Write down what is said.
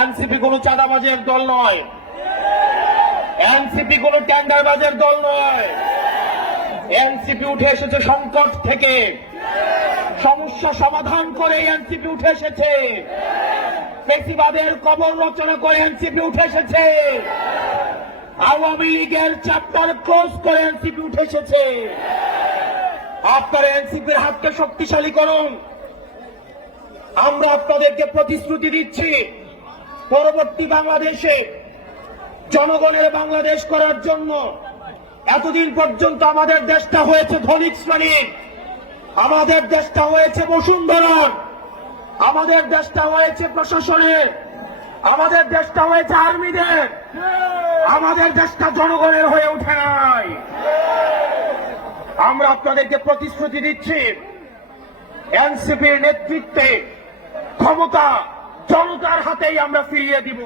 NCP কোনো চাঁদাবাজের দল নয়, এনসিপি কোনো টেন্ডারবাজের দল নয়। এনসিপি উঠে এসেছে সংকট থেকে, সমস্যা সমাধান করে এনসিপি উঠে এসেছে, ফ্যাসিবাদের কবর রচনা করে এনসিপি উঠে এসেছে, আওয়ামী লীগের চ্যাপ্টার ক্লোজ করে এনসিপি উঠে এসেছে। আপনারা এনসিপির হাতকে শক্তিশালী করুন। আমরা আপনাদেরকে প্রতিশ্রুতি দিচ্ছি, পরবর্তী বাংলাদেশে জনগণের বাংলাদেশ করার জন্য এতদিন পর্যন্ত আমাদের দেশটা হয়েছে ধনিক শ্রেণীর, আমাদের দেশটা হয়েছে বসুন্ধরার, আমাদের দেশটা হয়েছে প্রশাসনের, আমাদের দেশটা হয়েছে আর্মিদের, আমাদের দেশটা জনগণের হয়ে ওঠে নাই। আমরা আপনাদেরকে প্রতিশ্রুতি দিচ্ছি, এনসিপির নেতৃত্বে ক্ষমতা জনতার হাতেই আমরা ফিরিয়ে দিব।